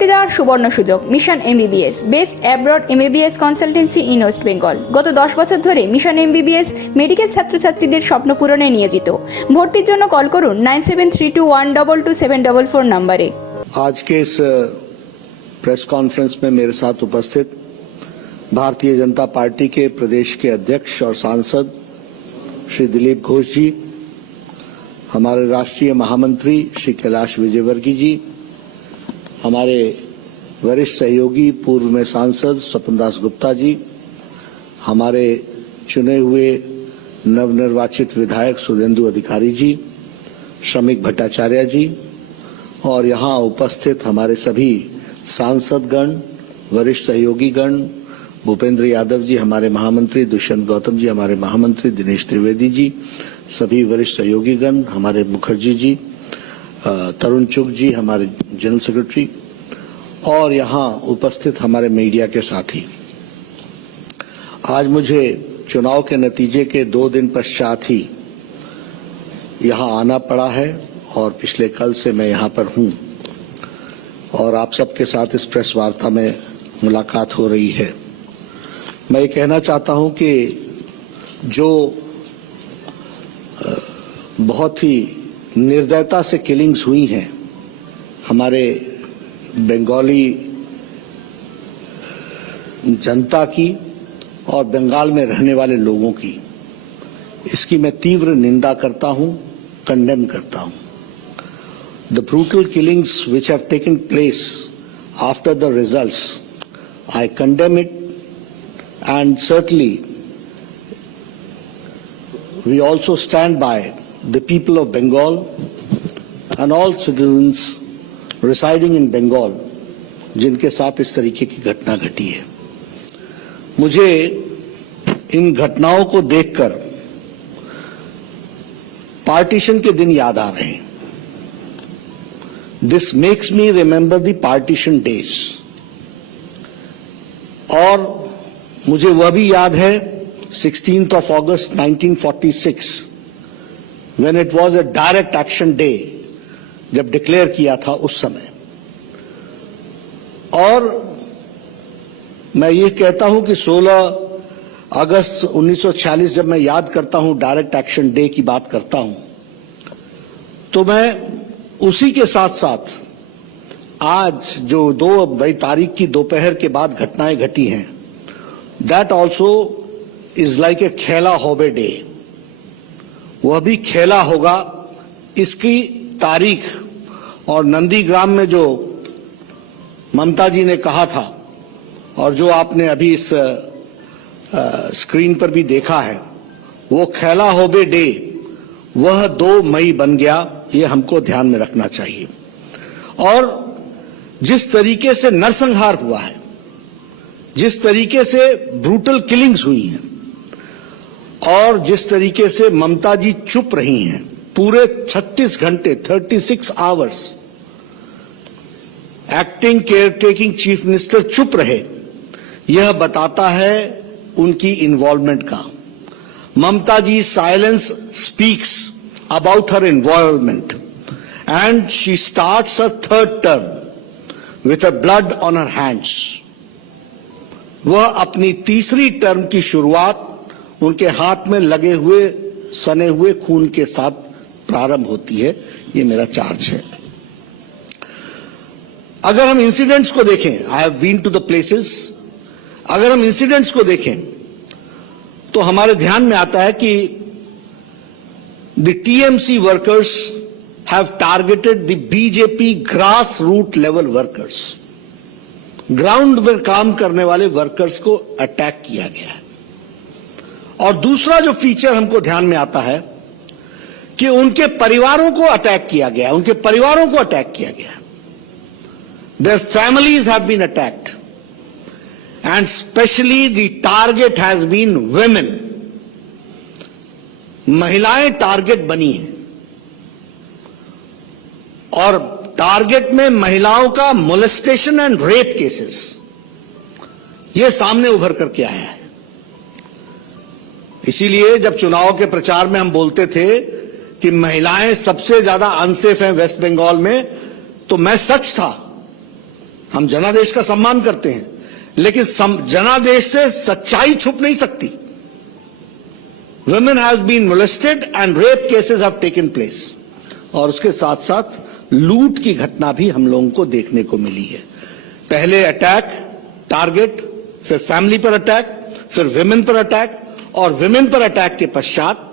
ভর্তি দেওয়ার সুবর্ণ সুযোগ mission MBBS best abroad MBBS consultancy in West Bengal. গত 10 বছর ধরে মিশন এমবিবিএস মেডিকেল ছাত্রছাত্রীদের স্বপ্ন পূরণে নিয়োজিত। ভর্তির জন্য কল করুন 9732122744 নম্বরে। आज के इस प्रेस कॉन्फ्रेंस में मेरे साथ उपस्थित भारतीय जनता पार्टी के प्रदेश के अध्यक्ष और सांसद श्री दिलीप घोष जी, हमारे राष्ट्रीय महामंत्री श्री कैलाश विजयवर्गीय जी, हमारे वरिष्ठ सहयोगी पूर्व में सांसद स्वपन दास गुप्ता जी, हमारे चुने हुए नवनिर्वाचित विधायक सुधेंदु अधिकारी जी, श्रमिक भट्टाचार्य जी और यहाँ उपस्थित हमारे सभी सांसदगण, वरिष्ठ सहयोगी गण, भूपेंद्र यादव जी हमारे महामंत्री, दुष्यंत गौतम जी हमारे महामंत्री, दिनेश त्रिवेदी जी, सभी वरिष्ठ सहयोगी गण, हमारे मुखर्जी जी, तरुण चुग जी हमारे जनरल सेक्रेटरी और यहाँ उपस्थित हमारे मीडिया के साथी। आज मुझे चुनाव के नतीजे के 2 दिन पश्चात ही यहाँ आना पड़ा है और पिछले कल से मैं यहाँ पर हूँ और आप सबके साथ इस प्रेस वार्ता में मुलाकात हो रही है। मैं ये कहना चाहता हूँ कि जो बहुत ही निर्दयता से किलिंग्स हुई हैं हमारे बंगाली जनता की और बंगाल में रहने वाले लोगों की, इसकी मैं तीव्र निंदा करता हूँ, कंडेम करता हूँ। The brutal killings which have taken place after the results, I condemn it, and certainly we also stand by the people of Bengal and all citizens residing in Bengal जिनके साथ इस तरीके की घटना घटी है। मुझे इन घटनाओं को देखकर पार्टीशन के दिन याद आ रहे हैं। This makes me remember the partition days। और मुझे वह भी याद है 16th of August 1946 when it was a direct action day, जब डिक्लेयर किया था उस समय। और मैं ये कहता हूं कि 16 अगस्त 1946 जब मैं याद करता हूं, डायरेक्ट एक्शन डे की बात करता हूं, तो मैं उसी के साथ साथ आज जो 2 तारीख की दोपहर के बाद घटनाएं घटी हैं, that also is like a खेला होबे डे। वह भी खेला होगा। इसकी तारीख और नंदीग्राम में जो ममता जी ने कहा था और जो आपने अभी इस स्क्रीन पर भी देखा है, वो खेला होबे डे वह 2 मई बन गया। ये हमको ध्यान में रखना चाहिए। और जिस तरीके से नरसंहार हुआ है, जिस तरीके से ब्रूटल किलिंग्स हुई हैं और जिस तरीके से ममता जी चुप रही हैं, पूरे 36 घंटे 36 hours acting care taking chief minister चुप रहे, यह बताता है उनकी इन्वॉल्वमेंट का। Mamata ji silence speaks about her involvement and she starts her 3rd term with her blood on her hands। वह अपनी 3री टर्म की शुरुआत उनके हाथ में लगे हुए सने हुए खून के साथ प्रारंभ होती है। ये मेरा चार्ज है। अगर हम इंसिडेंट्स को देखें, I have been to the places, अगर हम इंसिडेंट्स को देखें तो हमारे ध्यान में आता है कि the TMC workers have targeted the BJP grassroots level workers। Ground में काम करने वाले वर्कर्स को अटैक किया गया है। और दूसरा जो फीचर हमको ध्यान में आता है कि उनके परिवारों को अटैक किया गया, उनके परिवारों को अटैक किया गया। Their families have been attacked and especially the target has been women। महिलाएं टारगेट बनी हैं और टारगेट में महिलाओं का मोलेस्टेशन एंड रेप केसेस ये सामने उभर करके आया है। इसीलिए जब चुनाव के प्रचार में हम बोलते थे कि महिलाएं सबसे ज्यादा अनसेफ हैं वेस्ट बंगाल में, तो मैं सच था हम जनादेश का सम्मान करते हैं, लेकिन जनादेश से सच्चाई छुप नहीं सकती। Women have been molested and rape cases have taken place. और उसके साथ साथ लूट की घटना भी हम लोगों को देखने को मिली है। पहले अटैक, टारगेट, फिर फैमिली पर अटैक, फिर विमेन पर अटैक, और विमेन पर अटैक के पश्चात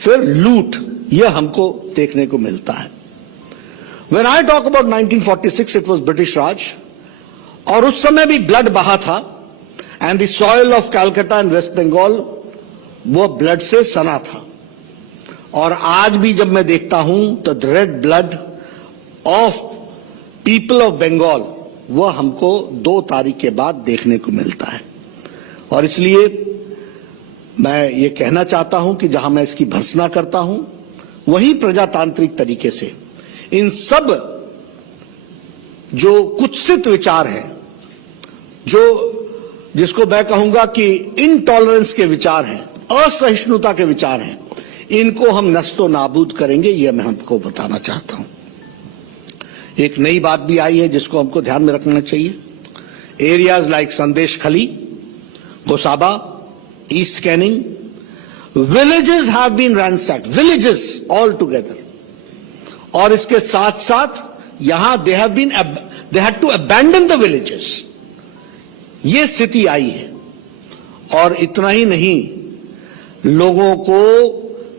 फिर लूट, यह हमको देखने को मिलता है। When I talk about 1946, it was British Raj, और उस समय भी ब्लड बहा था, and the soil of Calcutta and West Bengal वो ब्लड से सना था। और आज भी जब मैं देखता हूं तो the red blood of people of Bengal वह हमको 2 तारीख के बाद देखने को मिलता है। और इसलिए मैं ये कहना चाहता हूं कि जहां मैं इसकी भर्त्सना करता हूं, वहीं प्रजातांत्रिक तरीके से इन सब जो कुत्सित विचार हैं, जिसको मैं कहूंगा कि इनटॉलरेंस के विचार हैं, असहिष्णुता के विचार हैं, इनको हम नस्तो नाबूद करेंगे, यह मैं हमको बताना चाहता हूं। एक नई बात भी आई है जिसको हमको ध्यान में रखना चाहिए। Areas like Sandeshkhali, Gosaba, east Canning, villages have been ransacked, villages all together. और इसके साथ साथ यहां they had to abandon the villages, ये स्थिति आई है। और इतना ही नहीं, लोगों को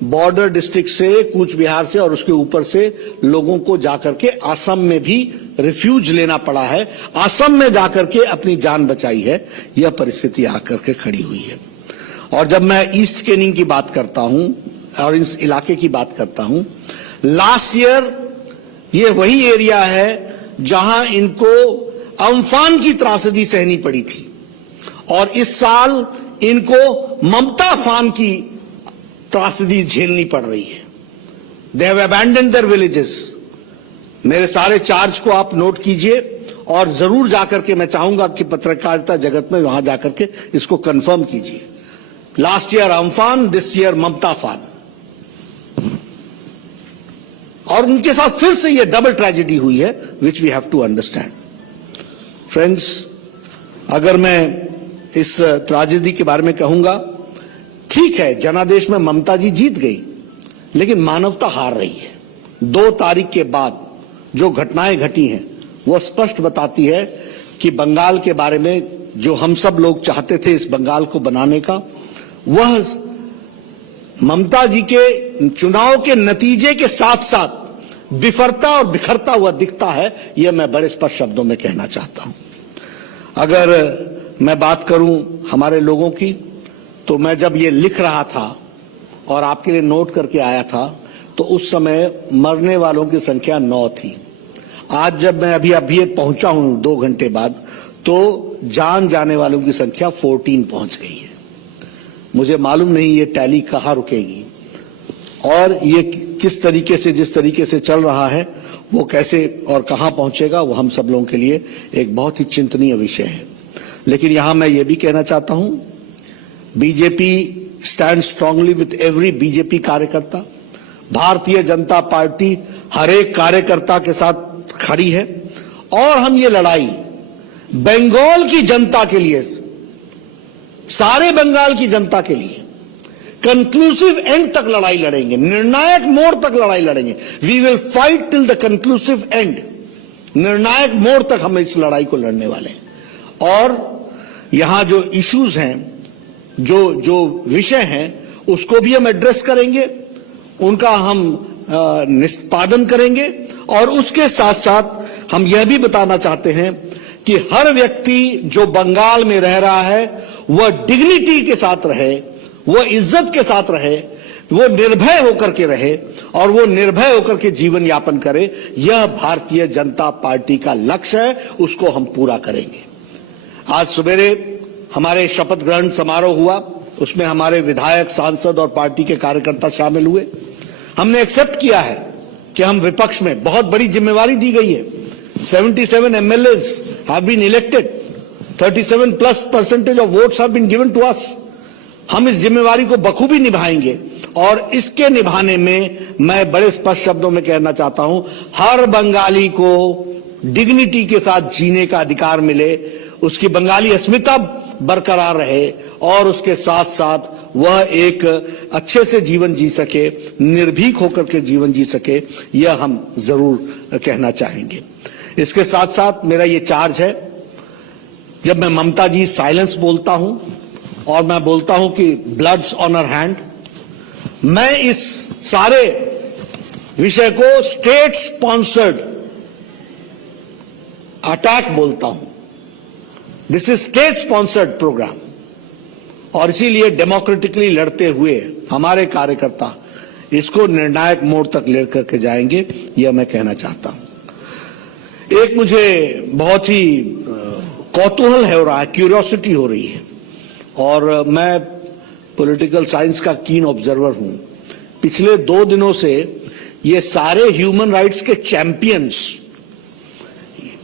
बॉर्डर डिस्ट्रिक्ट से, कूच बिहार से और उसके ऊपर से लोगों को जाकर के असम में भी रिफ्यूज लेना पड़ा है, असम में जाकर के अपनी जान बचाई है। यह परिस्थिति आकर के खड़ी हुई है। और जब मैं ईस्ट कैनिंग की बात करता हूं और इस इलाके की बात करता हूं, लास्ट ईयर ये वही एरिया है जहां इनको अम्फान की त्रासदी सहनी पड़ी थी, और इस साल इनको ममता फान की त्रासदी झेलनी पड़ रही है। They have abandoned their villages. मेरे सारे चार्ज को आप नोट कीजिए, और जरूर जाकर के मैं चाहूंगा कि पत्रकारिता जगत में वहां जाकर के इसको कंफर्म कीजिए। Last year Amphan, this year Mamata फान, और उनके साथ फिर से ये डबल ट्रेजेडी हुई है, which we have to understand. Friends, अगर मैं इस ट्रेजेडी के बारे में कहूंगा, ठीक है, जनादेश में ममता जी जीत गई, लेकिन मानवता हार रही है। 2 तारीख के बाद जो घटनाएं घटी हैं वो स्पष्ट बताती है कि बंगाल के बारे में जो हम सब लोग चाहते थे इस बंगाल को बनाने का, वह ममता जी के चुनाव के नतीजे के साथ साथ बिफरता और बिखरता हुआ दिखता है। यह मैं बड़े स्पष्ट शब्दों में कहना चाहता हूं। अगर मैं बात करूं हमारे लोगों की, तो मैं जब ये लिख रहा था और आपके लिए नोट करके आया था, तो उस समय मरने वालों की संख्या 9 थी। आज जब मैं अभी पहुंचा हूं 2 घंटे बाद, तो जान जाने वालों की संख्या 14 पहुंच गई है। मुझे मालूम नहीं ये टैली कहां रुकेगी, और ये किस तरीके से, जिस तरीके से चल रहा है, वो कैसे और कहां पहुंचेगा, वो हम सब लोगों के लिए एक बहुत ही चिंतनीय विषय है। लेकिन यहां मैं ये भी कहना चाहता हूं, BJP stand strongly with every BJP कार्यकर्ता। भारतीय जनता पार्टी हर एक कार्यकर्ता के साथ खड़ी है, और हम ये लड़ाई बंगाल की जनता के लिए, सारे बंगाल की जनता के लिए कंक्लूसिव एंड तक लड़ाई लड़ेंगे, निर्णायक मोड़ तक लड़ाई लड़ेंगे। We will fight till the conclusive end. निर्णायक मोड़ तक हम इस लड़ाई को लड़ने वाले हैं। और यहां जो इश्यूज हैं, जो विषय हैं, उसको भी हम एड्रेस करेंगे, उनका हम निष्पादन करेंगे। और उसके साथ साथ हम यह भी बताना चाहते हैं कि हर व्यक्ति जो बंगाल में रह रहा है वह डिग्निटी के साथ रहे, वह इज्जत के साथ रहे, वो निर्भय होकर के रहे, और वो निर्भय होकर के जीवन यापन करे। यह भारतीय जनता पार्टी का लक्ष्य है, उसको हम पूरा करेंगे। आज सवेरे हमारे शपथ ग्रहण समारोह हुआ, उसमें हमारे विधायक, सांसद और पार्टी के कार्यकर्ता शामिल हुए। हमने एक्सेप्ट किया है कि हम विपक्ष में, बहुत बड़ी जिम्मेवारी दी गई है। 77 MLAs have been elected, 37+% of votes have been given to us। हम इस जिम्मेवारी को बखूबी निभाएंगे, और इसके निभाने में मैं बड़े स्पष्ट शब्दों में कहना चाहता हूं, हर बंगाली को डिग्निटी के साथ जीने का अधिकार मिले, उसकी बंगाली अस्मिता बरकरार रहे और उसके साथ साथ वह एक अच्छे से जीवन जी सके, निर्भीक होकर के जीवन जी सके, यह हम जरूर कहना चाहेंगे। इसके साथ साथ मेरा ये चार्ज है, जब मैं ममता जी साइलेंस बोलता हूं और मैं बोलता हूं कि ब्लड्स ऑन हर हैंड, मैं इस सारे विषय को स्टेट स्पॉन्सर्ड अटैक बोलता हूं। This is state sponsored program और इसीलिए डेमोक्रेटिकली लड़ते हुए हमारे कार्यकर्ता इसको निर्णायक मोड़ तक लेकर के जाएंगे, यह मैं कहना चाहता हूं। एक मुझे बहुत ही कौतूहल हो रहा है, क्यूरियोसिटी हो रही है, और मैं पॉलिटिकल साइंस का कीन ऑब्जर्वर हूं। पिछले 2 दिनों से ये सारे ह्यूमन राइट्स के चैंपियंस,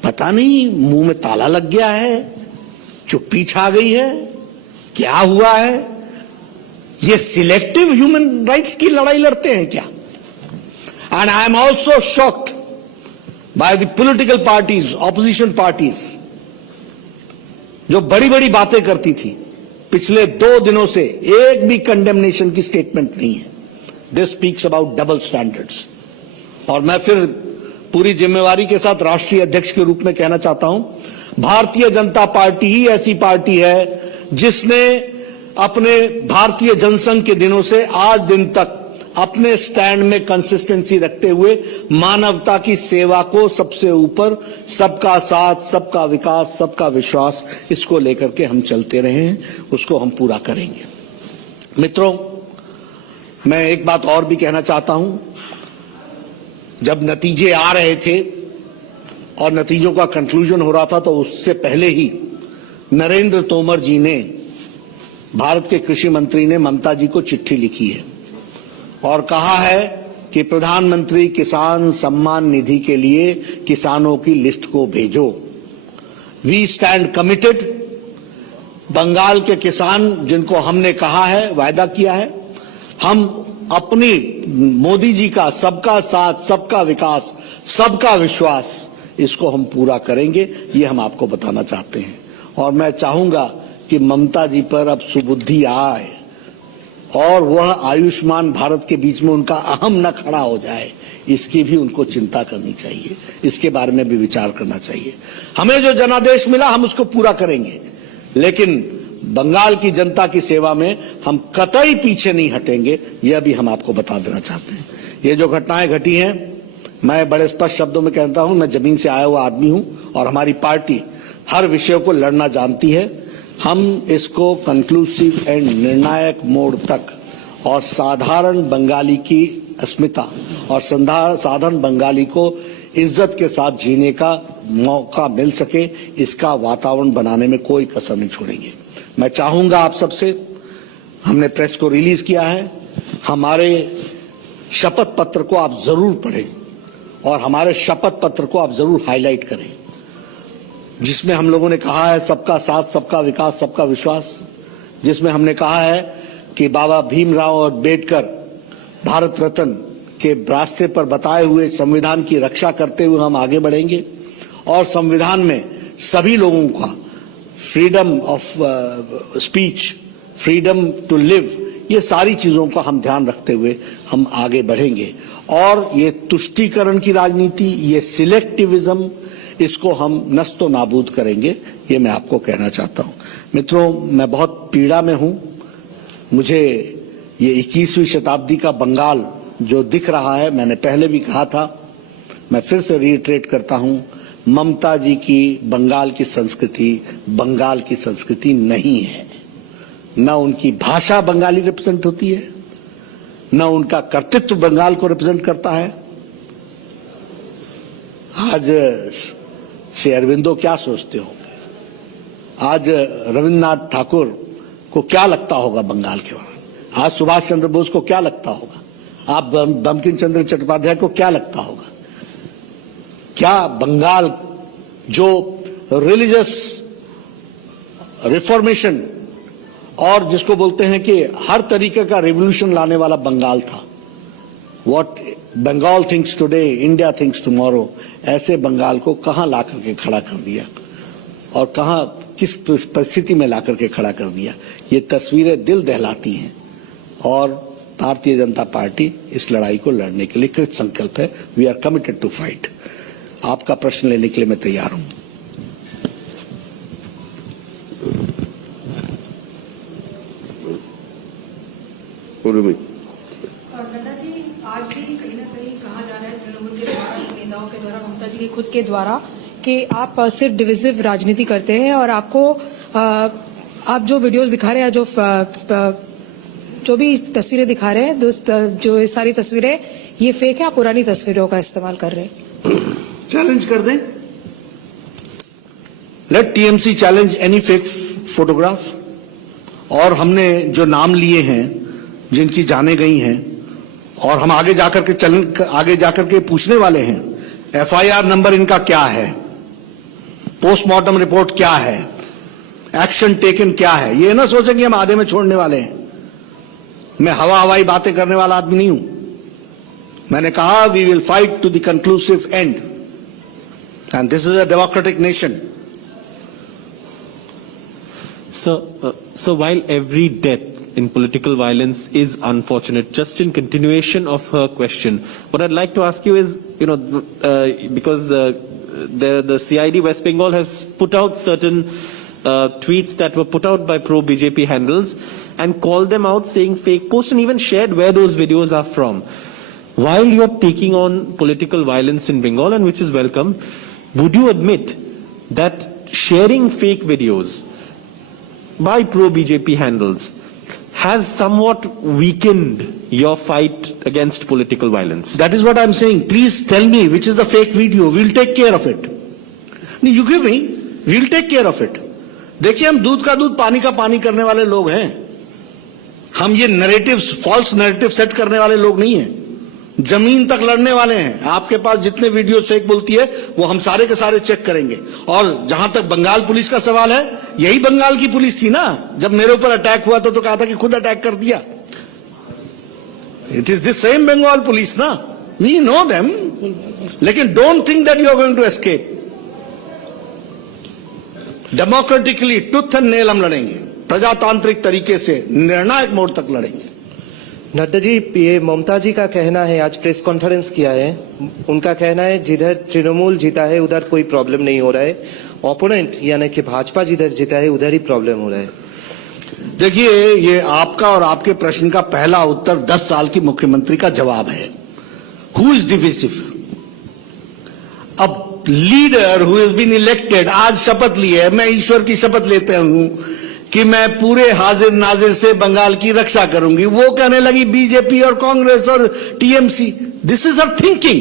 पता नहीं मुंह में ताला लग गया है, चुप्पी छा गई है, क्या हुआ है, ये सिलेक्टिव ह्यूमन राइट्स की लड़ाई लड़ते हैं क्या? And I am also shocked by the political parties, opposition parties, जो बड़ी बड़ी बातें करती थी, पिछले 2 दिनों से एक भी कंडेमनेशन की स्टेटमेंट नहीं है। This speaks about double standards. और मैं फिर पूरी जिम्मेवारी के साथ राष्ट्रीय अध्यक्ष के रूप में कहना चाहता हूं, भारतीय जनता पार्टी ही ऐसी पार्टी है जिसने अपने भारतीय जनसंघ के दिनों से आज दिन तक अपने स्टैंड में कंसिस्टेंसी रखते हुए मानवता की सेवा को सबसे ऊपर, सबका साथ, सबका विकास, सबका विश्वास, इसको लेकर के हम चलते रहे हैं, उसको हम पूरा करेंगे। मित्रों, मैं एक बात और भी कहना चाहता हूं। जब नतीजे आ रहे थे और नतीजों का कंक्लूजन हो रहा था, तो उससे पहले ही नरेंद्र तोमर जी ने, भारत के कृषि मंत्री ने ममता जी को चिट्ठी लिखी है और कहा है कि प्रधानमंत्री किसान सम्मान निधि के लिए किसानों की लिस्ट को भेजो। We stand committed. बंगाल के किसान जिनको हमने कहा है, वायदा किया है, हम अपनी मोदी जी का सबका साथ, सबका विकास, सबका विश्वास, इसको हम पूरा करेंगे, ये हम आपको बताना चाहते हैं। और मैं चाहूंगा कि ममता जी पर अब सुबुद्धि आए और वह आयुष्मान भारत के बीच में उनका अहम न खड़ा हो जाए, इसकी भी उनको चिंता करनी चाहिए, इसके बारे में भी विचार करना चाहिए। हमें जो जनादेश मिला हम उसको पूरा करेंगे, लेकिन बंगाल की जनता की सेवा में हम कतई पीछे नहीं हटेंगे, यह भी हम आपको बता देना चाहते हैं। ये जो घटनाएं घटी हैं, मैं बड़े स्पष्ट शब्दों में कहता हूं, मैं जमीन से आया हुआ आदमी हूं और हमारी पार्टी हर विषय को लड़ना जानती है। हम इसको कंक्लूसिव एंड निर्णायक मोड़ तक और साधारण बंगाली की अस्मिता और साधारण बंगाली को इज्जत के साथ जीने का मौका मिल सके, इसका वातावरण बनाने में कोई कसर नहीं छोड़ेंगे। मैं चाहूंगा आप सबसे, हमने प्रेस को रिलीज किया है, हमारे शपथ पत्र को आप जरूर पढ़ें और हमारे शपथ पत्र को आप जरूर हाईलाइट करें, जिसमें हम लोगों ने कहा है सबका साथ, सबका विकास, सबका विश्वास, जिसमें हमने कहा है कि बाबा भीमराव अम्बेडकर भारत रत्न के रास्ते पर बताए हुए संविधान की रक्षा करते हुए हम आगे बढ़ेंगे और संविधान में सभी लोगों का freedom of speech, freedom to live, ये सारी चीजों का हम ध्यान रखते हुए हम आगे बढ़ेंगे। और ये तुष्टीकरण की राजनीति, ये सिलेक्टिविज्म, इसको हम नस्तो नाबूद करेंगे, ये मैं आपको कहना चाहता हूं। मित्रों, मैं बहुत पीड़ा में हूं। मुझे ये 21वीं शताब्दी का बंगाल जो दिख रहा है, मैंने पहले भी कहा था, मैं फिर से रिइटरेट करता हूं, ममता जी की बंगाल की संस्कृति नहीं है। न उनकी भाषा बंगाली रिप्रेजेंट होती है, न उनका कर्तृत्व बंगाल को रिप्रेजेंट करता है। आज श्री अरविंदो क्या सोचते होंगे, आज रविन्द्रनाथ ठाकुर को क्या लगता होगा बंगाल के बारे में, आज सुभाष चंद्र बोस को क्या लगता होगा, आप बंकिम चंद्र चट्टोपाध्याय को क्या लगता होगा। क्या बंगाल जो रिलीजियस रिफॉर्मेशन और जिसको बोलते हैं कि हर तरीके का रिवॉल्यूशन लाने वाला बंगाल था, what Bengal thinks today, India thinks tomorrow, ऐसे बंगाल को कहां ला करके खड़ा कर दिया और कहां किस परिस्थिति में ला करके खड़ा कर दिया, ये तस्वीरें दिल दहलाती हैं। और भारतीय जनता पार्टी इस लड़ाई को लड़ने के लिए कृत संकल्प है। We are committed to fight. आपका प्रश्न लेने के लिए मैं तैयार हूं। नड्डा जी, आज भी कहीं ना कहीं कहा जा रहा है तृणमूल के द्वारा, नेताओं के द्वारा, ममता जी के खुद के द्वारा, कि आप सिर्फ डिविजिव राजनीति करते हैं और आपको आप जो वीडियोस दिखा रहे हैं, जो भी तस्वीरें दिखा रहे हैं, जो ये सारी तस्वीरें ये फेक है, आप पुरानी तस्वीरों का इस्तेमाल कर रहे हैं। चैलेंज कर दें, let TMC challenge any fake photograph. और हमने जो नाम लिए हैं जिनकी जाने गई हैं, और हम आगे जाकर के पूछने वाले हैं, एफआईआर नंबर इनका क्या है, पोस्टमार्टम रिपोर्ट क्या है, एक्शन टेकन क्या है। ये ना सोचें कि हम आधे में छोड़ने वाले हैं। मैं हवाई बातें करने वाला आदमी नहीं हूं। मैंने कहा we will fight to the conclusive end, and this is a democratic nation. So while every death in political violence is unfortunate, just in continuation of her question, what I'd like to ask you is, because the CID West Bengal has put out certain tweets that were put out by pro-BJP handles and called them out saying fake posts and even shared where those videos are from. While you're taking on political violence in Bengal, and which is welcome, would you admit that sharing fake videos by pro-BJP handles has somewhat weakened your fight against political violence? That is what I'm saying. Please tell me which is the fake video. We'll take care of it. No, you give me. We'll take care of it. देखिए, हम दूध का दूध पानी का पानी करने वाले लोग हैं। हम ये नैरेटिव्स, फॉल्स नैरेटिव सेट करने वाले लोग नहीं हैं। जमीन तक लड़ने वाले हैं। आपके पास जितने वीडियो फेक बोलती है वो हम सारे के सारे चेक करेंगे। और जहां तक बंगाल पुलिस का सवाल है, यही बंगाल की पुलिस थी ना, जब मेरे ऊपर अटैक हुआ तो कहा था कि खुद अटैक कर दिया। It is this same Bengal police ना, वी नो देम। लेकिन don't think that you are going to escape. Democratically tooth and nail हम लड़ेंगे, प्रजातांत्रिक तरीके से निर्णायक मोड़ तक लड़ेंगे। नड्डा जी, ये ममता जी का कहना है, आज प्रेस कॉन्फ्रेंस किया है, उनका कहना है जिधर तृणमूल जीता है उधर कोई प्रॉब्लम नहीं हो रहा है, ओपोनेंट यानी कि भाजपा जिधर जीता है उधर ही प्रॉब्लम हो रहा है। देखिए, ये आपका और आपके प्रश्न का पहला उत्तर 10 साल की मुख्यमंत्री का जवाब है। Who is divisive? अब leader who is been elected, आज शपथ ली है, मैं ईश्वर की शपथ लेते हूं कि मैं पूरे हाजिर नाजिर से बंगाल की रक्षा करूंगी, वो कहने लगी बीजेपी और कांग्रेस और TMC. This is our thinking.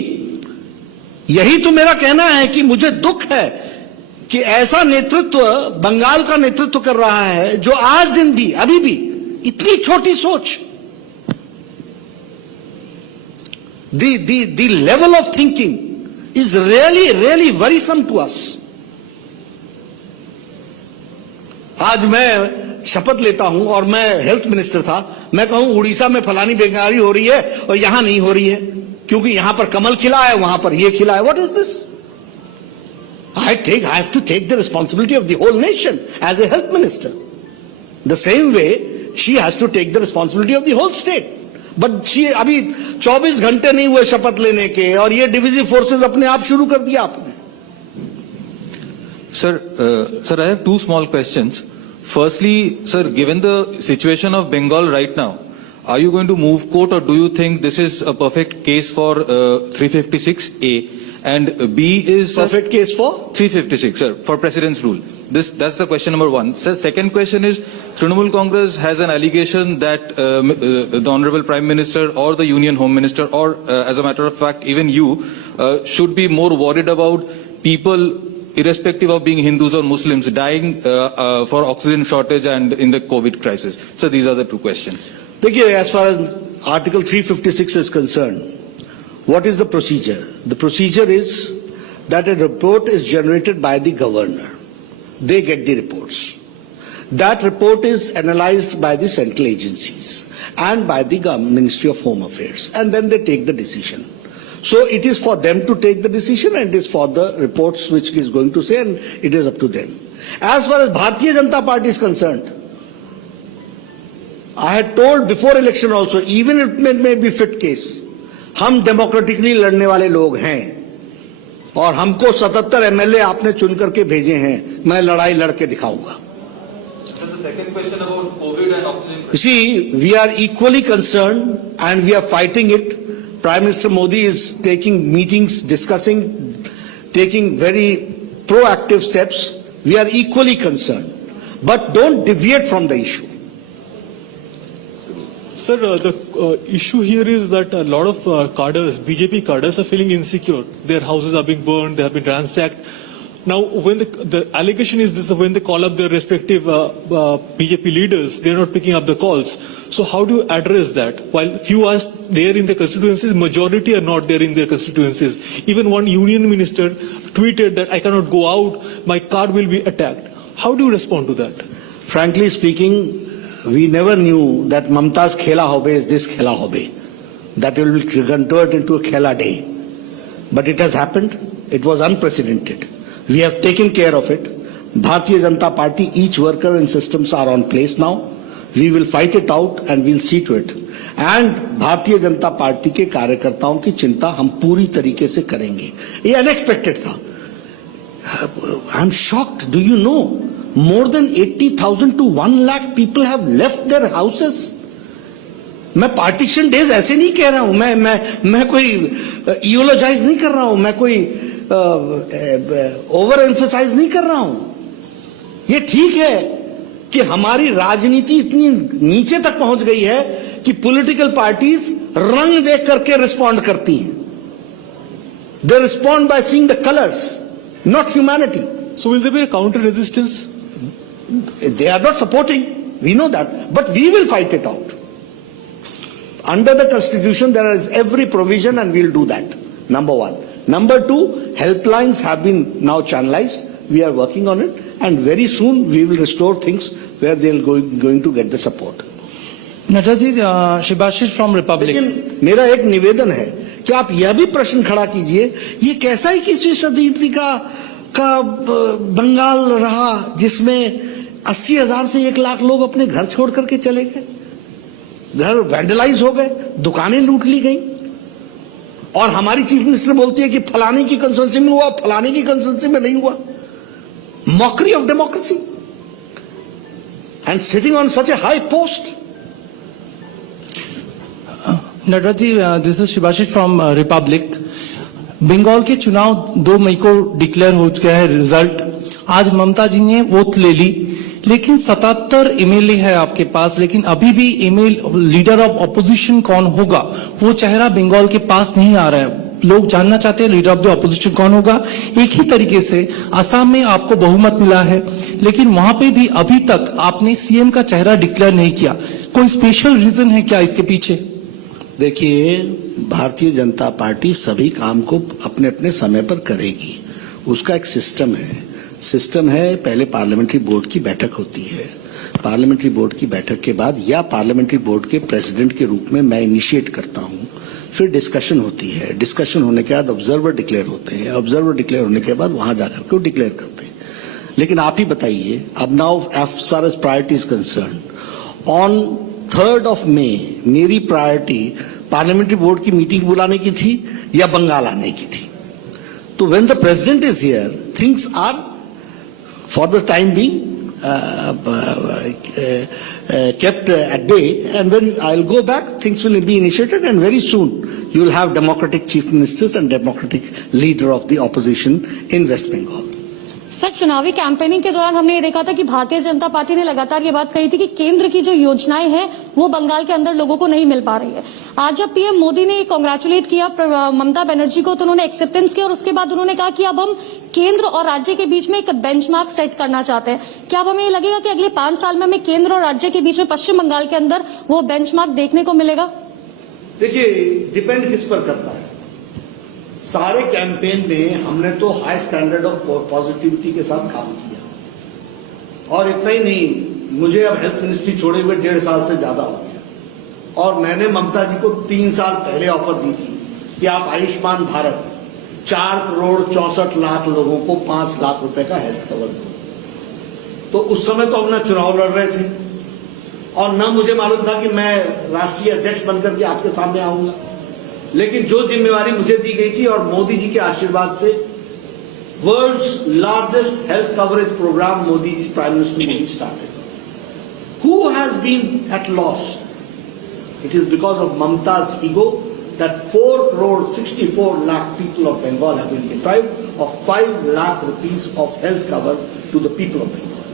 यही तो मेरा कहना है कि मुझे दुख है कि ऐसा नेतृत्व बंगाल का नेतृत्व कर रहा है जो आज दिन भी, अभी भी इतनी छोटी सोच, the level of thinking is really worrisome to us. आज मैं शपथ लेता हूं और मैं हेल्थ मिनिस्टर था, मैं कहूं उड़ीसा में फलानी बीमारी हो रही है और यहां नहीं हो रही है क्योंकि यहां पर कमल खिला है, वहां पर ये खिला है। What is this? I have to take the responsibility of the whole nation as a health minister. The same way she has to take the responsibility of the whole state. But she अभी 24 घंटे नहीं हुए शपथ लेने के और ये divisive forces अपने आप शुरू कर दिया आपने। Sir, I have two small questions. Firstly, sir, given the situation of Bengal right now, are you going to move court or do you think this is a perfect case for 356A? And B is Perfect case for? 356, sir, for President's rule. That's the question number one. Sir, second question is, Trinamool Congress has an allegation that the Honorable Prime Minister or the Union Home Minister or as a matter of fact even you should be more worried about people irrespective of being Hindus or Muslims dying for oxygen shortage and in the COVID crisis. So these are the two questions. देखिए, as far as Article 356 is concerned, what is the procedure? The procedure is that a report is generated by the governor. They get the reports. That report is analyzed by the central agencies and by the Ministry of Home Affairs, and then they take the decision. So it is for them to take the decision, and it is for the reports which is going to say, and it is up to them. As far as Bharatiya Janata Party is concerned, I had told before election also, even if it may be fit case, हम democratically लड़ने वाले लोग हैं और हमको 77 MLA आपने चुन करके भेजे हैं, मैं लड़ाई लड़के दिखाऊंगा. The second question about COVID and oxygen. You see, we are equally concerned and we are fighting it. Prime Minister Modi is taking meetings, discussing, taking very proactive steps. We are equally concerned. But don't deviate from the issue. Sir, the issue here is that a lot of cadres, BJP cadres, are feeling insecure. Their houses are being burned, they have been ransacked. Now, when the allegation is this, when they call up their respective BJP leaders, they are not picking up the calls. So how do you address that? While few are there in their constituencies, majority are not there in their constituencies. Even one union minister tweeted that I cannot go out, my car will be attacked. How do you respond to that? Frankly speaking, we never knew that Mamta's Khela Hobe is this Khela Hobe. That will be converted into a Khela Day. But it has happened. It was unprecedented. We have taken care of it. Bharatiya Janata Party, each worker and systems are on place now. We will fight it out and we'll see to it. And Bharatiya Janata Party के कार्यकर्ताओं की चिंता हम पूरी तरीके से करेंगे. ये unexpected था. I'm shocked. Do you know? More than 80,000 to 1 lakh people have left their houses. मैं पार्टीशन डेज ऐसे नहीं कह रहा हूं. मैं कोई इयोलॉजाइज नहीं कर रहा हूं. मैं कोई ओवर एम्फसाइज नहीं कर रहा हूं. ये ठीक है कि हमारी राजनीति इतनी नीचे तक पहुंच गई है कि पॉलिटिकल पार्टीज रंग देख करके रिस्पॉन्ड करती हैं. They respond by seeing the colours, not humanity. So will there be a counter resistance? They are not supporting. We know that. But we will fight it out. Under the Constitution, there is every provision and we'll do that. Number one. Number two, helplines have been now channelized. We are working on it. And very soon we will restore things where they'll going to get the support. नटराजी, शिबाशिष from Republic. लेकिन मेरा एक निवेदन है कि आप यह भी प्रश्न खड़ा कीजिए, ये कैसा 21वीं शताब्दी का बंगाल रहा जिसमें 80,000 से 1 लाख लोग अपने घर छोड़ करके चले गए, घर वैंडलाइज हो गए, दुकानें लूट ली गई, और हमारी चीफ मिनिस्टर बोलती है कि फलाने की कंस्टिट्यूंसी में हुआ, फलाने की कंस्टिट्यूंसी में नहीं हुआ. Mockery of democracy and sitting on such A high post. नटराजी, this is शिबाशिष from Republic. Bengal के चुनाव 2 मई को डिक्लेयर हो चुका है रिजल्ट. आज ममता जी ने वोट ले ली, लेकिन 77 एमएलए है आपके पास, लेकिन अभी भी लीडर ऑफ ऑपोजिशन कौन होगा वो चेहरा बंगाल के पास नहीं आ रहा है. लोग जानना चाहते हैं लीडर ऑफ द ऑपोजिशन कौन होगा. एक ही तरीके से असम में आपको बहुमत मिला है, लेकिन वहां पे भी अभी तक आपने सीएम का चेहरा डिक्लेयर नहीं किया. कोई स्पेशल रीजन है क्या इसके पीछे? देखिए, भारतीय जनता पार्टी सभी काम को अपने अपने समय पर करेगी. उसका एक सिस्टम है. पहले पार्लियामेंट्री बोर्ड की बैठक होती है. पार्लियामेंट्री बोर्ड की बैठक के बाद या पार्लियामेंट्री बोर्ड के प्रेसिडेंट के रूप में मैं इनिशिएट करता हूं. फिर डिस्कशन होती है. डिस्कशन होने के बाद ऑब्जर्वर डिक्लेयर होते हैं. ऑब्जर्वर डिक्लेयर होने के बाद वहां जाकर के डिक्लेयर करते हैं. लेकिन आप ही बताइए, अब now as far as priority is concern, on 3rd of May मेरी प्रायोरिटी पार्लियामेंट्री बोर्ड की मीटिंग बुलाने की थी या बंगाल आने की थी. तो when the president is here, things are for the time being kept at bay, and when I'll go back, things will be initiated, and very soon you will have democratic chief ministers and democratic leader of the opposition in West Bengal. Sir, चुनावी campaigning के दौरान हमने ये देखा था कि Bharatiya Janata party ने लगातार ये बात कही थी कि केंद्र की जो योजनाएं हैं वो बंगाल के अंदर लोगों को नहीं मिल पा रही है. आज जब पीएम मोदी ने कांग्रेचुलेट किया ममता बनर्जी को, तो उन्होंने एक्सेप्टेंस किया और उसके बाद उन्होंने कहा कि अब हम केंद्र और राज्य के बीच में एक बेंचमार्क सेट करना चाहते हैं. क्या अब हमें ये लगेगा कि अगले 5 साल में हमें केंद्र और राज्य के बीच में पश्चिम बंगाल के अंदर वो बेंचमार्क देखने को मिलेगा? देखिए, डिपेंड किस पर करता है. सारे कैंपेन में हमने तो हाई स्टैंडर्ड ऑफ पॉजिटिविटी के साथ काम किया, और इतना ही नहीं, मुझे अब हेल्थ मिनिस्ट्री छोड़े हुए 1.5 साल से ज्यादा हो गया और मैंने ममता जी को 3 साल पहले ऑफर दी थी कि आप आयुष्मान भारत 4 करोड़ 64 लाख लोगों को 5 लाख रुपए का हेल्थ कवर दो। तो उस समय तो हम ना चुनाव लड़ रहे थे और ना मुझे मालूम था कि मैं राष्ट्रीय अध्यक्ष बनकर के आपके सामने आऊंगा, लेकिन जो जिम्मेवारी मुझे दी गई थी और मोदी जी के आशीर्वाद से world's largest health coverage program Modi ji, prime minister Modi started. Who has been at loss? It is because of Mamata's ego that 4 crore 64 lakh people of Bengal have been deprived of 5 lakh rupees of health cover to the people of Bengal.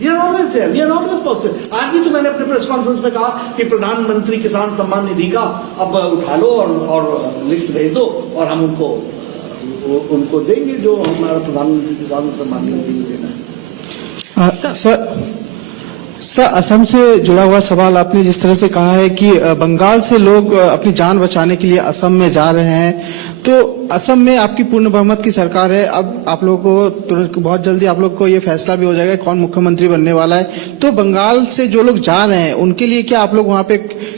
We are always there. We are always positive. आज भी तो मैंने अपने press conference में कहा कि प्रधानमंत्री किसान सम्मान निधि का अब उठा लो और लिस्ट भेज दो और हम उनको देंगे जो हमारा प्रधानमंत्री किसान सम्मान निधि देना है। सर, असम से जुड़ा हुआ सवाल आपने जिस तरह से कहा है कि बंगाल से लोग अपनी जान बचाने के लिए असम में जा रहे हैं, तो असम में आपकी पूर्ण बहुमत की सरकार है। अब आप लोगों को तुरंत बहुत जल्दी आप लोग को ये फैसला भी हो जाएगा कौन मुख्यमंत्री बनने वाला है। तो बंगाल से जो लोग जा रहे हैं उनके लिए क्या आप लोग वहाँ पे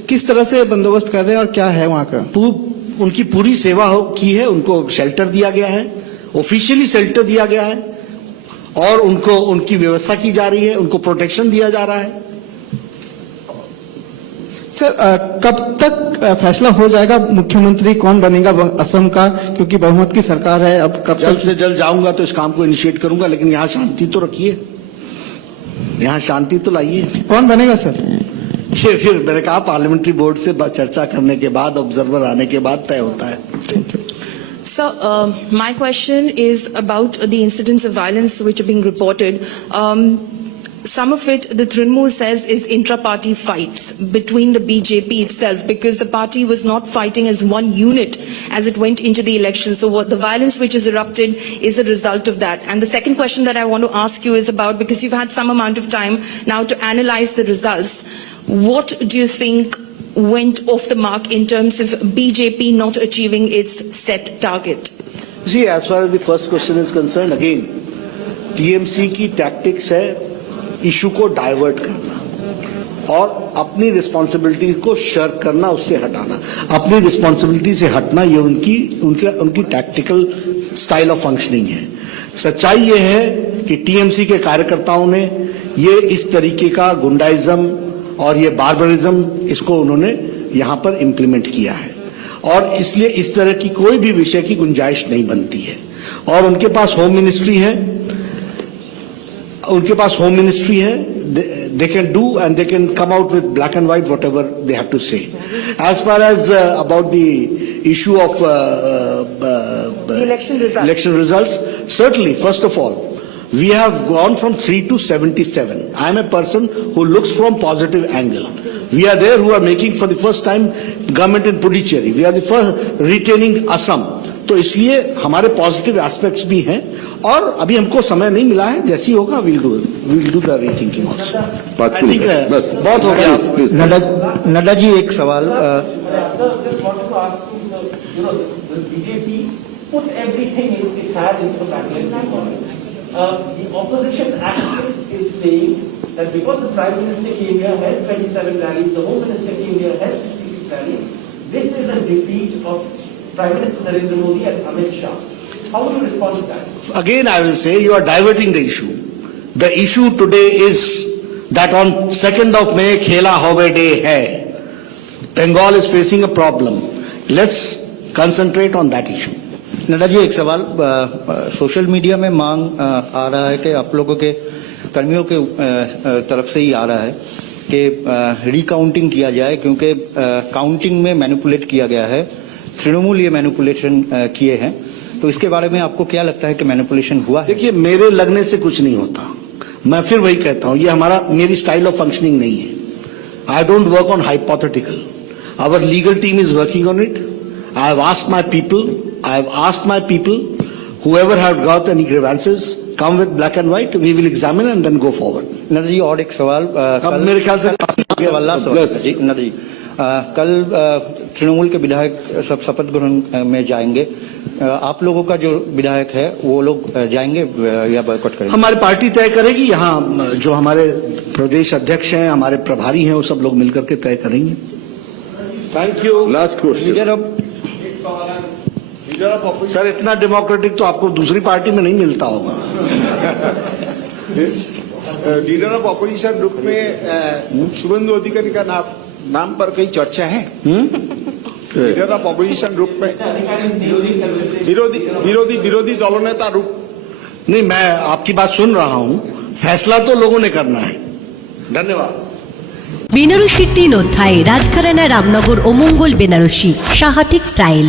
किस तरह से बंदोबस्त कर रहे हैं और क्या है वहाँ का? उनकी पूरी सेवा की है, उनको शेल्टर दिया गया है, ऑफिशियली शेल्टर दिया गया है और उनको उनकी व्यवस्था की जा रही है, उनको प्रोटेक्शन दिया जा रहा है। सर, कब तक फैसला हो जाएगा मुख्यमंत्री कौन बनेगा असम का, क्योंकि बहुमत की सरकार है? अब कब जल्द से जल्द जाऊंगा तो इस काम को इनिशिएट करूंगा, लेकिन यहाँ शांति तो रखिए, यहाँ शांति तो लाइए। कौन बनेगा सर? ये फिर मैंने कहा पार्लियामेंट्री बोर्ड से चर्चा करने के बाद, ऑब्जर्वर आने के बाद तय होता है। Sir, my question is about the incidents of violence which are being reported. Some of it, the Trinamool says, is intra-party fights between the BJP itself, because the party was not fighting as one unit as it went into the election. So what the violence which has erupted is a result of that. And the second question that I want to ask you is about, because you've had some amount of time now to analyze the results, what do you think went off the mark in terms of BJP not achieving its set target? See, as far as the first question is concerned, again, TMC की tactics है issue को divert करना और अपनी responsibility को shark करना, उससे हटाना। अपनी रिस्पॉन्सिबिलिटी से हटना ये उनकी टैक्टिकल स्टाइल ऑफ फंक्शनिंग है। सच्चाई ये है कि टीएमसी के कार्यकर्ताओं ने ये इस तरीके का गुंडाइज्म और ये बार्बरिज्म इसको उन्होंने यहां पर इंप्लीमेंट किया है और इसलिए इस तरह की कोई भी विषय की गुंजाइश नहीं बनती है। और उनके पास होम मिनिस्ट्री है, they can do and they can come out with black and white whatever they have to say. As far as about the issue of election results, certainly, first of all, we have gone from 3 to 77. I am a person who looks from positive angle. We are there who are making for the first time government in Puducherry. We are the first retaining Assam. तो इसलिए हमारे positive aspects भी हैं और अभी हमको समय नहीं मिला है, जैसी होगा we'll do the rethinking also. I think बहुत हो गया। नड्डा जी एक सवाल। BJP put everything it had into battling. The opposition activist is saying that because the Prime Minister came here, held 27 rallies, the Home Minister came here, held 66 rallies, this is a defeat of Prime Minister Narendra Modi and Amit Shah. How would you respond to that? Again, I will say you are diverting the issue. The issue today is that on 2nd of May, Khela Hobe Day hai. Bengal is facing a problem. Let's concentrate on that issue. Nadda ji एक सवाल। Social media में मांग आ रहा है कि आप लोगों के कर्मियों के तरफ से ही आ रहा है कि रिकाउंटिंग किया जाए, क्योंकि काउंटिंग में मैनिपुलेट किया गया है, तृणमूल ये मैनिपुलेशन किए हैं। तो इसके बारे में आपको क्या लगता है कि मैनिपुलेशन हुआ है? देखिए, मेरे लगने से कुछ नहीं होता। मैं फिर वही कहता हूं, ये मेरी स्टाइल ऑफ फंक्शनिंग नहीं है। I don't work on hypothetical. Our legal team is working on it. I have asked my people, whoever have got any grievances, come with black and white, we will examine and then go forward. Nadda ji और एक सवाल। मेरे ख्याल से नड्डा जी, कल तृणमूल के विधायक सब शपथ ग्रहण में जाएंगे। आप लोगों का जो विधायक है वो लोग जाएंगे या बॉयकॉट करेंगे? हमारी पार्टी तय करेगी। यहाँ जो हमारे प्रदेश अध्यक्ष हैं, हमारे प्रभारी हैं, वो सब लोग मिलकर के तय करेंगे। Thank you. Last question. Sir, इतना डेमोक्रेटिक तो आपको दूसरी पार्टी में नहीं मिलता होगा। लीडर ऑफ ऑपोजिशन ग्रुप में शुभेंदु अधिकारी का नाम पर कई चर्चा है। लीडर ऑफ ऑपोजिशन ग्रुप में विरोधी दलनेता रूप। नहीं, मैं आपकी बात सुन रहा हूं, फैसला तो लोगों ने करना है। धन्यवाद। বেনারসির 3 অধ্যায় রাজঘরানা রামনগর ও মঙ্গল বেনারসি সাহা টেক্সটাইল।